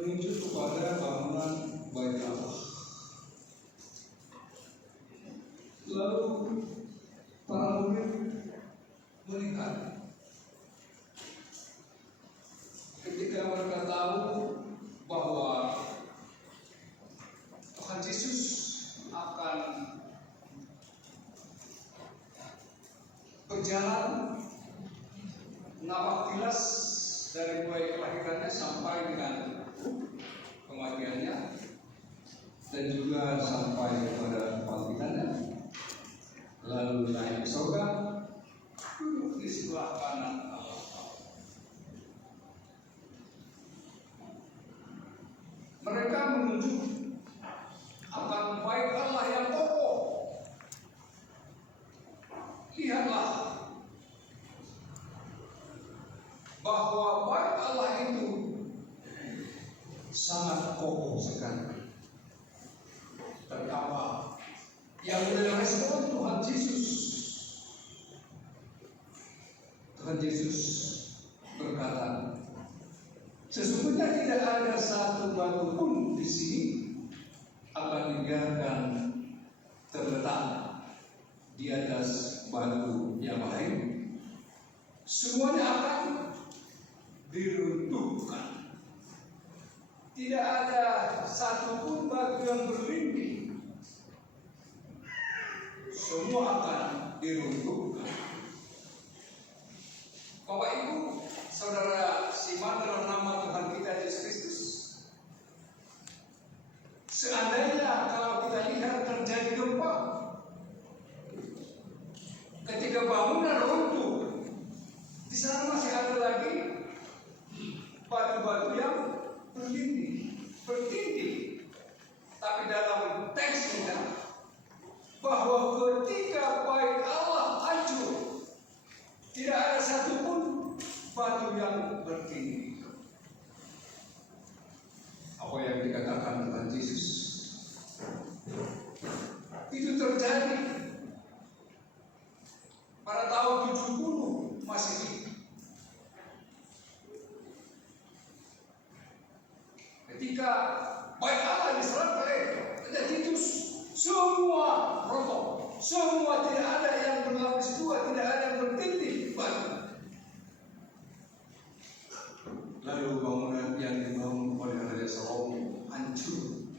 menuju kepada bangunan Bait Allah. Lalu para murid melihat, ketika mereka tahu bahwa Tuhan Yesus akan berjalan napaktilas dari mulai kelahirannya sampai dengan kematiannya dan juga sampai kepada kebangkitannya, lalu naik ke surga, duduk di sebelah kanan Allah. Mereka menuju akan Bait Allah yang kokoh. Lihatlah bahwa Bait Allah itu sangat kokoh sekali. Tapi apa yang direspon Tuhan Yesus? Tuhan Yesus berkata, sesungguhnya tidak ada satu batu pun di sini akan dibiarkan terletak di atas batu yang lain. Semuanya akan diruntuhkan. Tidak ada satu pun batu yang berlinding. Semua akan diruntuhkan. Bapak Ibu, saudara simak dalam nama Tuhan kita Yesus Kristus. Seandainya kalau kita lihat terjadi gempa, ketika bangunan runtuh, di sana masih ada lagi batu-batu yang bertindih. Tapi dalam teksnya bahwa ketika Bait Allah hancur, tidak ada satupun batu yang bertindih. Apa yang dikatakan Tuhan Yesus itu terjadi pada tahun 70 Masehi. Ketika Bait Allah diserang oleh Raja Titus, semua roboh, semua tidak ada yang berlapis dua, tidak ada yang bertindih batu. Lalu bangunan yang dibangun oleh Raja Salomo hancur.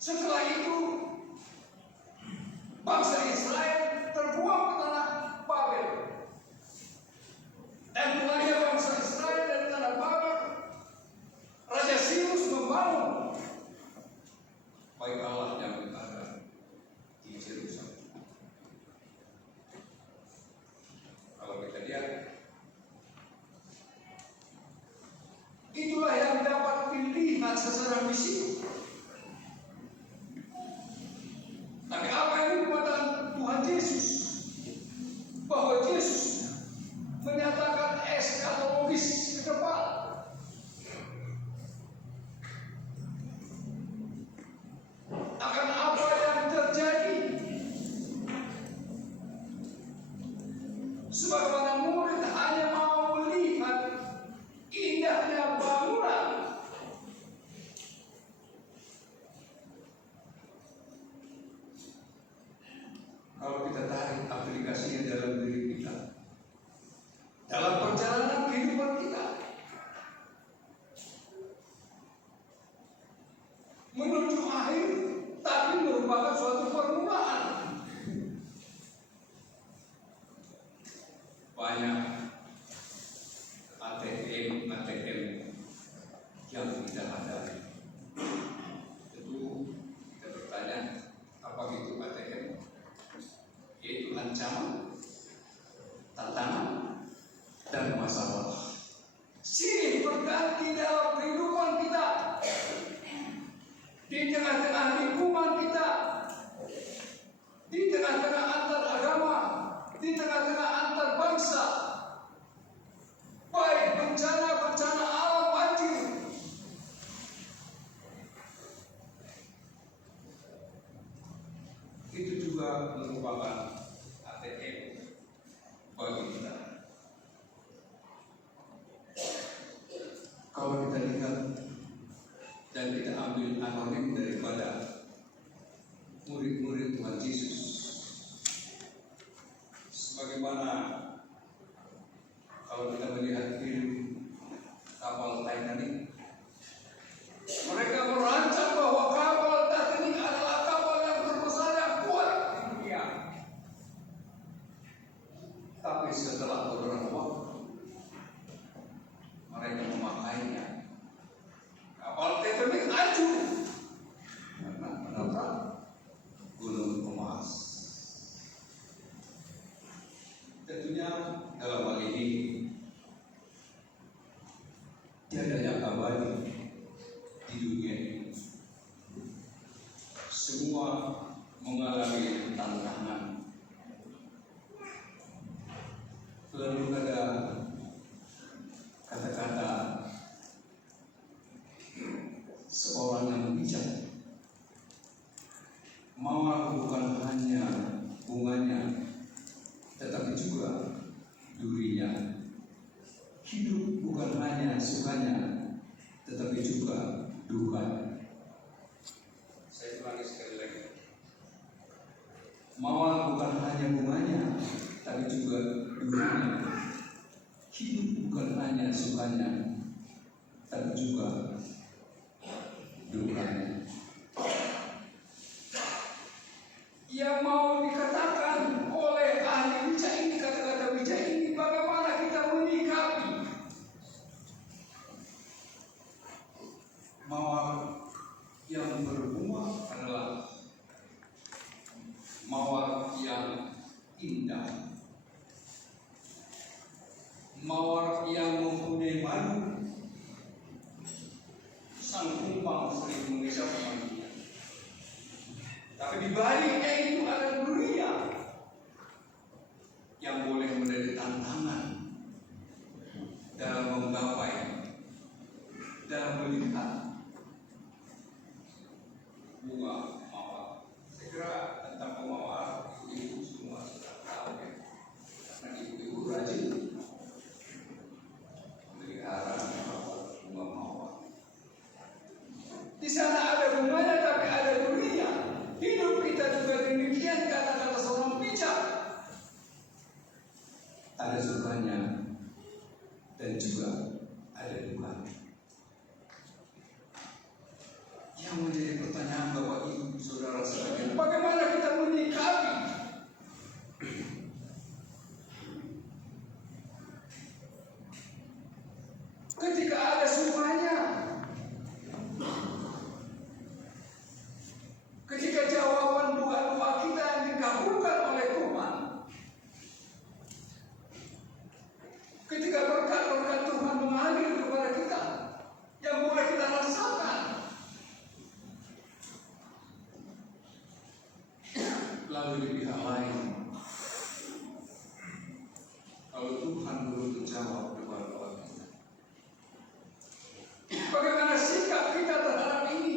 Setelah itu bangsa Israel terbuang ke tanah Babel. Dan mulainya bangsa Israel dari tanah Babel, Raja Sirus membangun Bait Allah yang ada di Yerusalem. Kalau kita lihat, itulah yang dapat dilihat secara fisik. Tapi apa yang dikatakan Tuhan Yesus? Bahwa Yesus menyatakan eskatologis ke depan. Akan apa yang terjadi? Sebagaimana murid hanya mau melihat indahnya bangunan, kalau kita tarik aplikasinya dalam diri kita, dalam perjalanan kehidupan kita, menuju akhir, tapi merupakan suatu permulaan. Banyak ATM yang kita hadapi. Tentu kita bertanya, apa itu ATM? Yaitu ancaman, tantangan, dan masalah. Silih berganti dalam kehidupan kita, di tengah-tengah lingkungan kita, di tengah-tengah antar agama, di tengah-tengah antar bangsa, baik bencana alam banjir, itu juga merupakan ATM bagi kita. Bagaimana kalau kita melihat film kapal Titanic? Mereka merancang bahwa kapal Titanic adalah kapal yang terbesar yang kuat di dunia. Tapi setelah beberapa waktu, mereka memakainya. Kapal Titanic hancur karena menabrak gunung emas. Tentunya dalam hal ini tiada yang abadi di dunia ini. Semua mengalami tantangan. Lalu ada kata-kata seorang yang bijak, mawar bukan hanya bunganya, tetapi juga durinya. Hidup bukan hanya sukanya, tetapi juga dukanya. Saya ulangi sekali lagi. Mawar bukan hanya bunganya, tapi juga durinya. Hidup bukan hanya sukanya, tapi juga dukanya. Yang mau dikatakan oleh ahli bijak ini, kata-kata bijak ini, bagaimana kita menyikapi mawar yang berbunga adalah mawar yang indah, mawar yang mempunyai madu. Sang kumbang sering mengisap madunya, tapi di baliknya itu ada durian yang boleh menjadi tantangan dalam menggapai, dalam melihat bunga mawar. Saya kira tentang mawar ibu-ibu semua sudah tahu ya, karena ibu-ibu rajin melihara bunga mawar. Di sana ada bunganya, tapi ada durian. Hidup kita juga demikian, kata-kata seorang bijak. Ada sukanya dan juga ada dukanya. Yang menjadi pertanyaan Bapak Ibu Saudara sekalian, bagaimana kita menyikapi ketika ada sukanya, ketika jawaban doa-doa kita yang dikabulkan oleh Tuhan, ketika berkat-berkat Tuhan mengalir kepada kita yang boleh kita rasakan. Lalu di pihak lain, kalau Tuhan belum menjawab doa-doa kita, bagaimana sikap kita terhadap ini?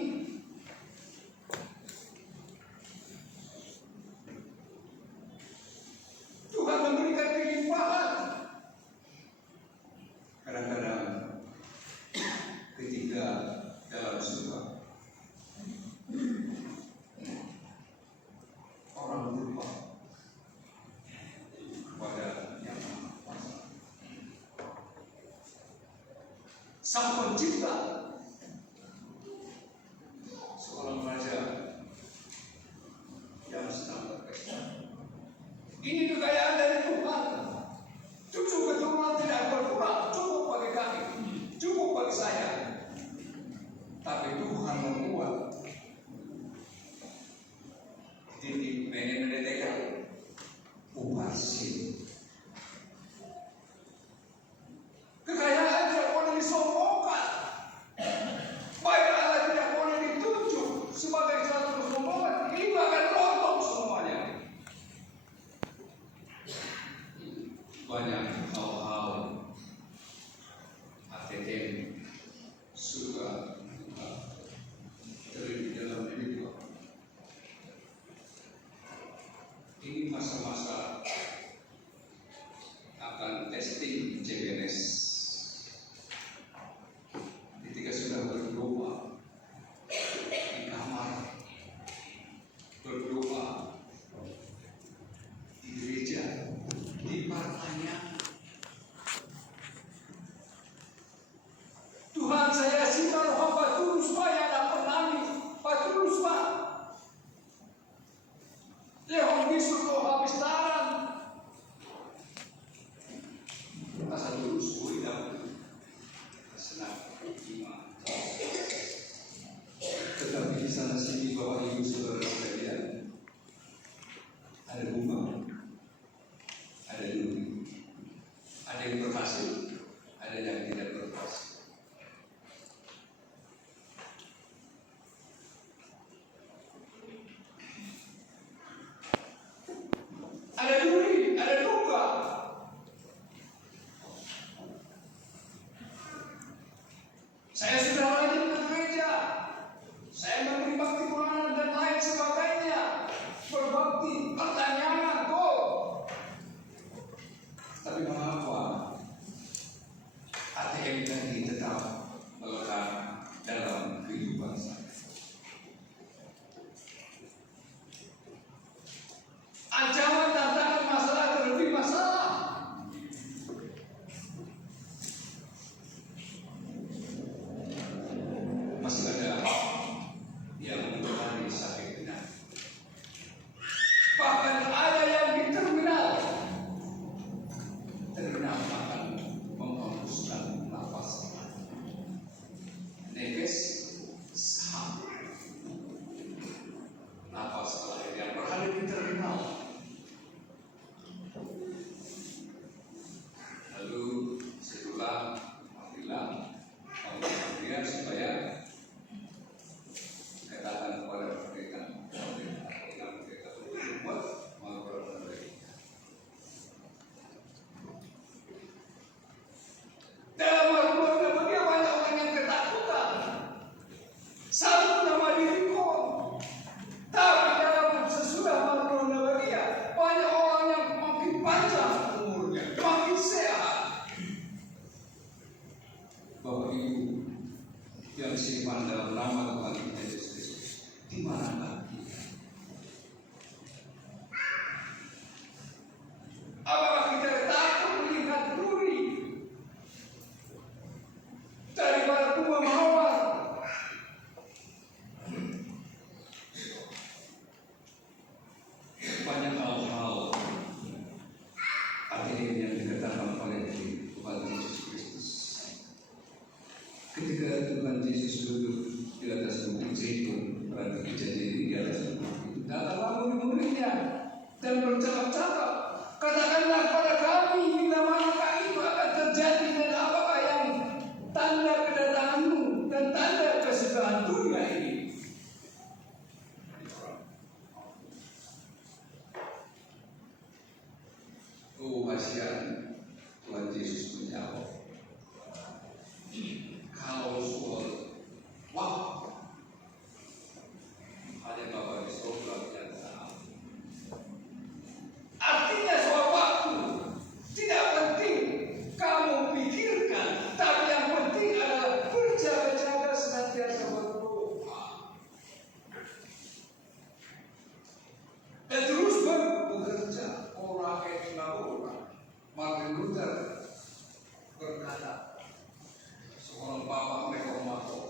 Tuhan memberikan kelimpahan. Kadang-kadang ketika dalam suka, orang lupa kepada Yang Maha Kuasa. Sang Pencipta, seorang raja yang sedang berpesta. Ini kekayaan dari Tuhan. Cucu keturunan tidak berkurang, cukup bagi kami, cukup bagi saya. Tapi Tuhan membuat titik mendetekan upasi. Kekayaan tidak boleh disombongkan. Baik Allah tidak boleh ditunjuk sebagai satu kesombongan. Ini akan rontok semuanya. Banyak hal-hal ATM suka terjadi dalam hidup. Ini masa-masa akan testing CPNS. Ketika sudah berdoa di kamar, berdoa di gereja, yang berhasil, ada yang tidak berhasil. Ada duri, ada duka. Saya sudah rajin ke gereja, saya memberi bakti pelayanan dan lain sebagainya, berbakti, pertanyaan, tapi mengapa ATM tadi tetap melekat dalam kehidupan saya? Ancaman tantangan masalah terlebih masalah. Masih ada yang mengalami sakit penyakit. Bahkan ada yang di terminal akan menghembuskan nafas. Nefes saham. Nafas terakhir yang berada di terminal. Lalu setelah bilang dia supaya katakan kepada mereka buat mengobrol mereka. Dalam hubungan dia banyak orang yang ketakutan. Satu nama diriku, tapi dalam sesudah hubungan dia banyak orang yang makin panjang umurnya, makin sehat. Bapak Ibu yang simpan dalam nama Tuhan kita Yesus Kristus, di manakah kita? Apakah kita takut melihat duri daripada bunga mawar? Banyak hal-hal hadirin yang dikatakan oleh Tuhan Yesus Kristus. Ketika Tuhan Yesus duduk di atas bukit Zaitun pada kejadian di atas bukit itu, datanglah murid-muridnya dan bercakap-cakap, katakanlah kepada kami bila manakah itu akan terjadi dan apakah yang tanda kedatanganmu dan tanda kesudahan dunia ini. Oh kasihan, Tuhan Yesus menjawab, kalau soal waktu hanya Bapa di surga yang tahu. Artinya soal waktu tidak penting kamu pikirkan, tapi yang penting adalah berjaga-jaga senantiasa berdoa dan terus bekerja. Orang yang labora, Martin Luther berkata, seorang bapak reformator,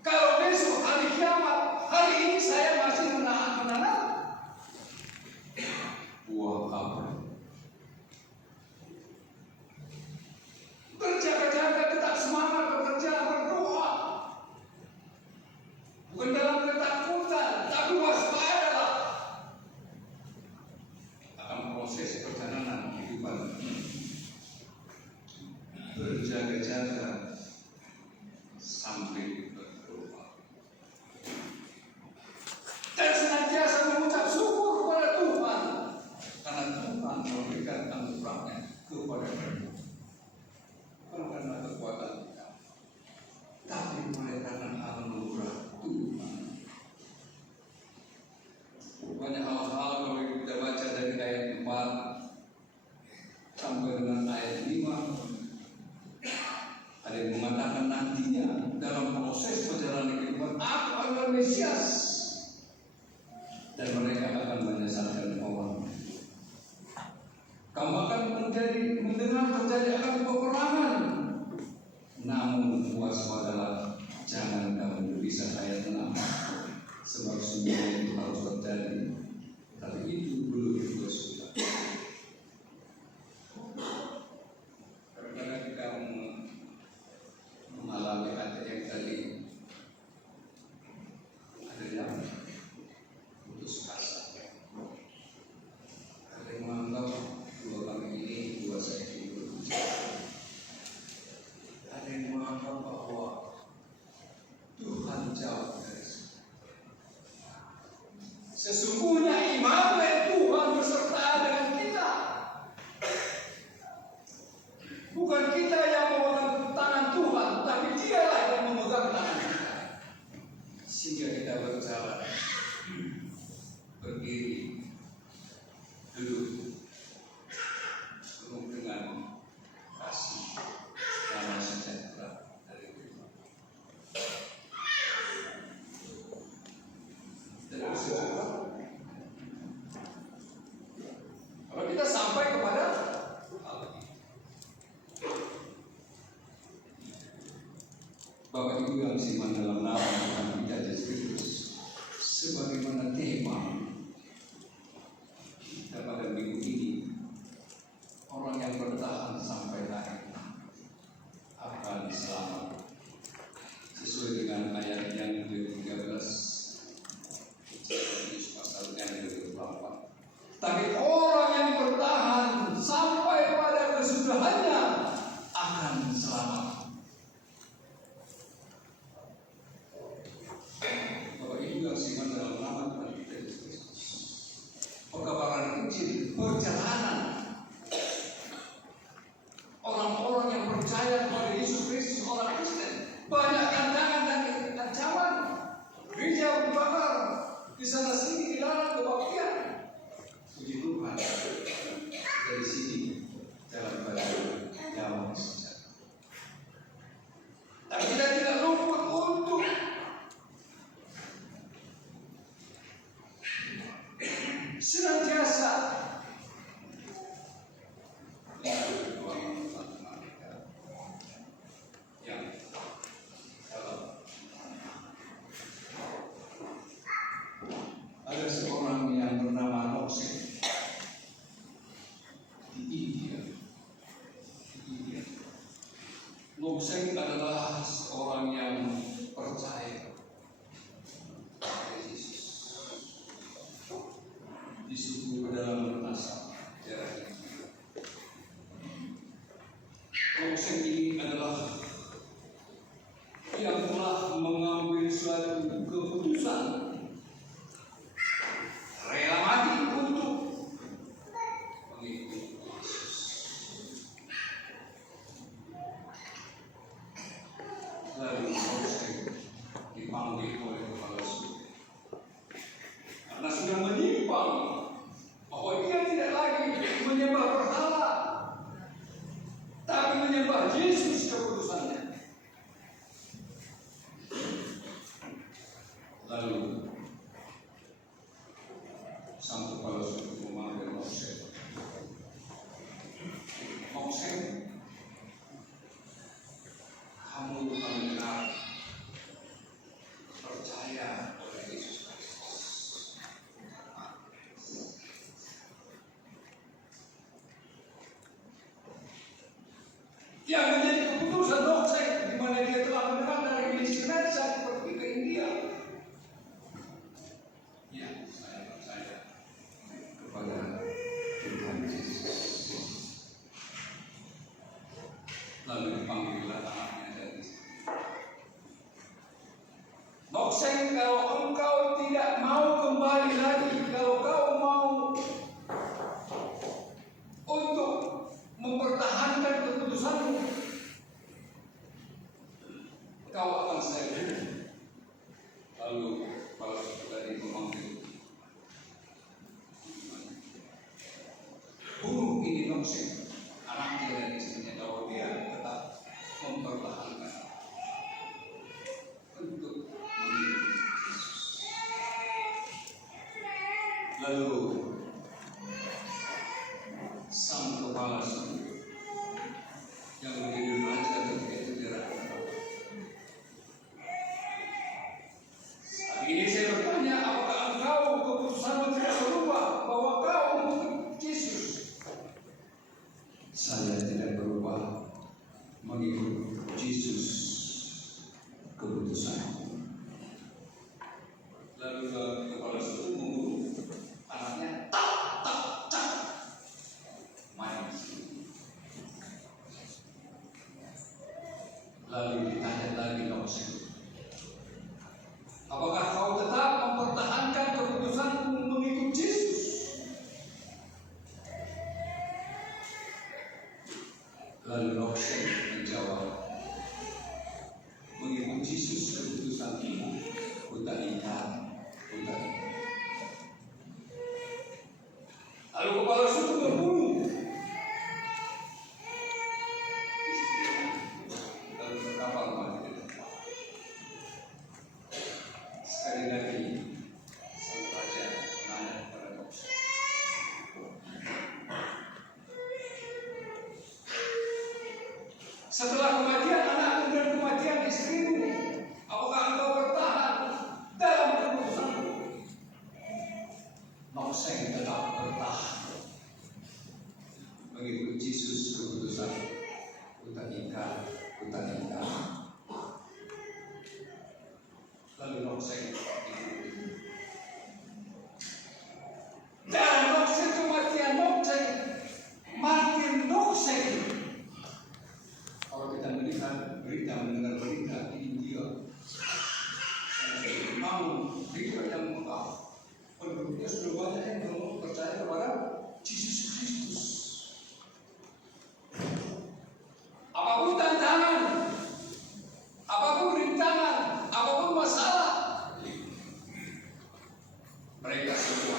kalau besok hari kiamat, hari ini saya masih menanam buah apa? Berjaga-jaga, tetap semangat bekerja, berdoa, bukan dalam ketakutan, tapi waspadalah akan proses perjalanan kehidupan. Berjaga-jaga sampai berdoa dan senantiasa mengucap syukur kepada Tuhan karena Tuhan memberikan anugerahnya kepada kita, bukan karena kekuatan kita, tapi oleh karena anugerah Tuhan. Banyak hal-hal kalau kita baca dari ayat 4 sampai dengan ayat 5, ada yang mengatakan nantinya dalam proses perjalanan kehidupan aku adalah Mesias dan mereka akan menyesatkan orang. Kamu akan mendengar terjadi akan peperangan, namun waspadalah, jangan kamu gelisah. Ayat 6, sebab semua itu harus terjadi, tapi itu belum sudah. Karena kita mengalami hati yang tadi ada yang putus asa, ada yang menganggap dua kali Bukan kita yang memegang tangan Tuhan, tapi Dialah yang memegang tangan kita. Sehingga kita berjalan, berdiri, duduk, penuh dengan kasih, damai sejahtera dari Tuhan. Dan sejahtera. Kalau kita sampai kepada Bapak Ibu yang simak dalam nama Tuhan kita Yesus Kristus, sebagaimana tema kita pada minggu ini, orang yang bertahan sampai akhir akan selamat, sesuai dengan ayat yang ke-13 pasal yang ke-24. Tapi orang yang bertahan sampai pada kesudahannya akan selamat. Pekabaran Injil, perjalanan orang-orang yang percaya kepada Yesus Kristus, orang Kristen, banyak tantangan dan ancaman, gereja berbakar, di sana sini dilarang kebaktian. Puji Tuhan, dari sini jalan balik damai sejahtera. Tapi kita tidak luput untuk senantiasa yang ada seorang yang bernama Nokseng di India. Nokseng adalah seorang yang percaya di suku dalam asal daerah ini. Nokseng ini adalah yang telah mengambil suatu keputusan rela mati untuk mengikuti Yesus. Lalu Nokseng dipanggil oleh kepala suku karena sudah menyimpang bahwa dia tidak lagi menyembah berhala, tapi menyembah Yesus keputusannya. Lalu sang kepala suku memanggil Nokseng. Nokseng, kamu benar-benar percaya pada Yesus Kristus. Yang menjadi keputusan Nokseng, di mana dia telah menyerang dari Indonesia saat pergi ke India. Ya, saya percaya kepada Tuhan Yesus. Lalu dipanggillah anaknya dari situ. Nokseng, kalau engkau tidak mau kembali lagi, kalau kau mau untuk mempertahankan keputusanmu, kau akan saya bunuh. Lalu kepala suku tadi memanggil, bunuh ini Nokseng, anaknya dan istrinya, kalau dia tetap mempertahankan untuk mengikuti Yesus. Lalu sang kepala suku yang menjadi raja ketika itu dirangkap. Hari ini saya bertanya, apakah engkau keputusanmu tidak berubah bahwa kau mengikuti Yesus? Saya tidak berubah mengikuti Yesus keputusanmu. Lalu kepala suku membunuh anaknya, tak, main. Lalu ditanya lagi Nokseng, apakah kau tetap mempertahankan keputusanmu mengikuti Yesus? Lalu Roxanne menjawab, mengikut Yesus keputusan ibu, kutanikan. Lalu kepala suku berbulu. Lalu kapal mati. Sekali lagi, sang raja menanya kepada Roxanne, setelah kematian anakmu dan kematian istrimu, apakah engkau bertahan dalam keputusanmu? Roxanne tetap bertahan mengikut Yesus keputusan kutanikan. Lalu Roxanne dan Roxanne kematian Martin Roxanne. Kalau kita mendengar berita di India, mau berita yang mengkau, penduduknya sudah banyak yang belum percaya kepada Yesus Kristus. Apapun tantangan, apapun rintangan, apapun masalah, mereka semua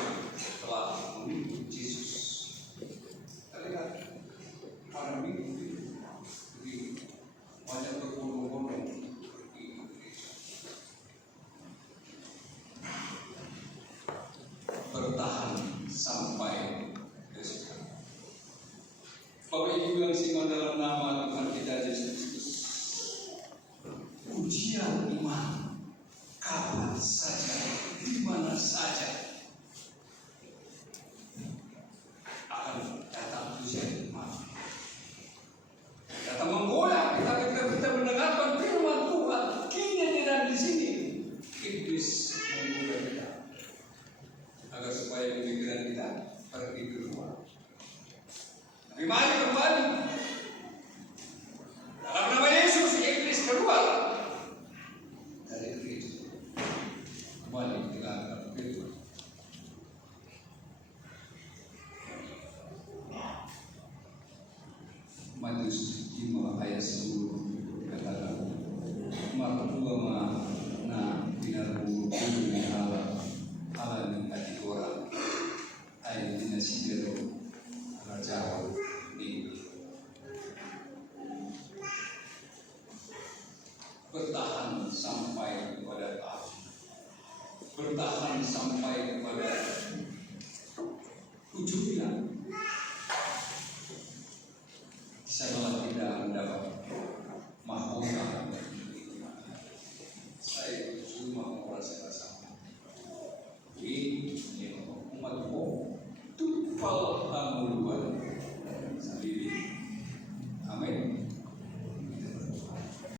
telah mengikut Yesus. Kita lihat pada minggu ini banyak berbondong-bondong di Indonesia, bertahan sampai ke sekarang. Bapak Ibu yang simak dalam nama Tuhan kita Yesus Kristus, ujian iman kapan saja, di mana saja akan datang ujian iman. Datang menggoyang kita ketika kita mendengarkan firman Tuhan. Kini dan di sini iblis menggoda kita agar supaya pemikiran kita pergi keluar. Tapi mari kembali dalam nama Yesus, iblis keluar dari gereja, kembali ke dalam firman. Matius 5 ayat 10 dikatakan, Markus 2